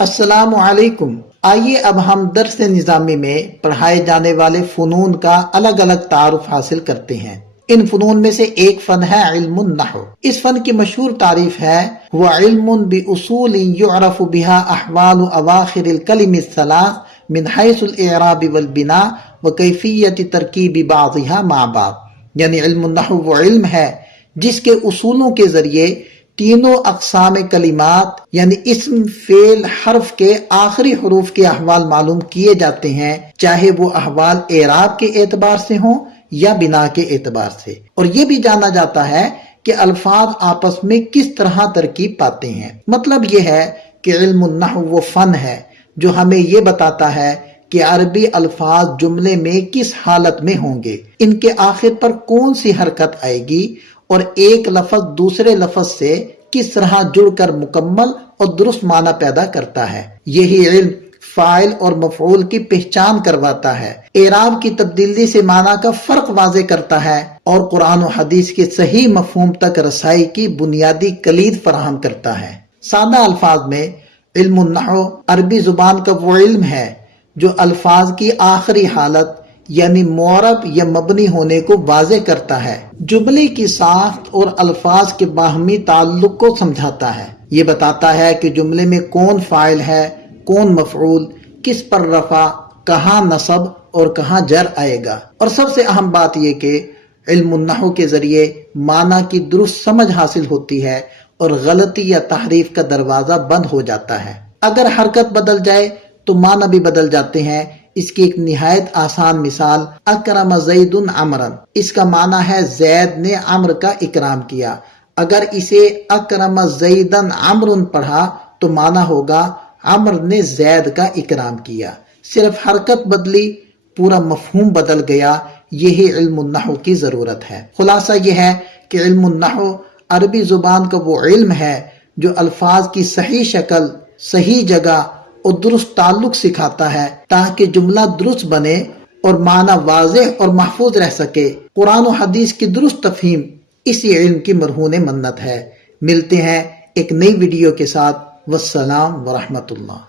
السلام علیکم۔ آئیے اب ہم درس نظامی میں پڑھائے جانے والے فنون کا الگ الگ تعارف حاصل کرتے ہیں۔ ان فنون میں سے ایک فن ہے علم النحو۔ اس فن کی مشہور تعریف ہے وہ علم بأصول يعرف بها احوال اواخر الکلم الثلاث من حیث الاعراب والبناء وکیفیت ترکیب بعضها مع بعض، یعنی علم النحو وہ علم ہے جس کے اصولوں کے ذریعے تینوں اقسام کلمات یعنی اسم، فعل، حرف کے آخری حروف کے احوال معلوم کیے جاتے ہیں، چاہے وہ احوال اعراب کے اعتبار سے ہوں یا بنا کے اعتبار سے۔ اور یہ بھی جانا جاتا ہے کہ الفاظ آپس میں کس طرح ترکیب پاتے ہیں۔ مطلب یہ ہے کہ علم النحو وہ فن ہے جو ہمیں یہ بتاتا ہے کہ عربی الفاظ جملے میں کس حالت میں ہوں گے، ان کے آخر پر کون سی حرکت آئے گی اور ایک لفظ دوسرے لفظ سے کس طرح جڑ کر مکمل اور درست معنی پیدا کرتا ہے۔ یہی علم فاعل اور مفعول کی پہچان کرواتا ہے، اعراب کی تبدیلی سے معنی کا فرق واضح کرتا ہے اور قرآن و حدیث کے صحیح مفہوم تک رسائی کی بنیادی کلید فراہم کرتا ہے۔ سادہ الفاظ میں علم النحو عربی زبان کا وہ علم ہے جو الفاظ کی آخری حالت یعنی معرب یا مبنی ہونے کو واضح کرتا ہے، جملے کی ساخت اور الفاظ کے باہمی تعلق کو سمجھاتا ہے۔ یہ بتاتا ہے کہ جملے میں کون فاعل ہے، کون مفعول، کس پر رفع، کہاں نصب اور کہاں جر آئے گا۔ اور سب سے اہم بات یہ کہ علم النحو کے ذریعے معنی کی درست سمجھ حاصل ہوتی ہے اور غلطی یا تحریف کا دروازہ بند ہو جاتا ہے۔ اگر حرکت بدل جائے تو معنی بھی بدل جاتے ہیں۔ اس کی ایک نہایت آسان مثال اکرم زید عمرا، اس کا معنی ہے زید نے عمر کا اکرام کیا۔ اگر اسے اکرم زیدن عمر پڑھا تو معنی ہوگا عمر نے زید کا اکرام کیا۔ صرف حرکت بدلی، پورا مفہوم بدل گیا۔ یہی علم النحو کی ضرورت ہے۔ خلاصہ یہ ہے کہ علم النحو عربی زبان کا وہ علم ہے جو الفاظ کی صحیح شکل، صحیح جگہ اور درست تعلق سکھاتا ہے تاکہ جملہ درست بنے اور معنی واضح اور محفوظ رہ سکے۔ قرآن و حدیث کی درست تفہیم اسی علم کی مرہون منت ہے۔ ملتے ہیں ایک نئی ویڈیو کے ساتھ۔ والسلام ورحمۃ اللہ۔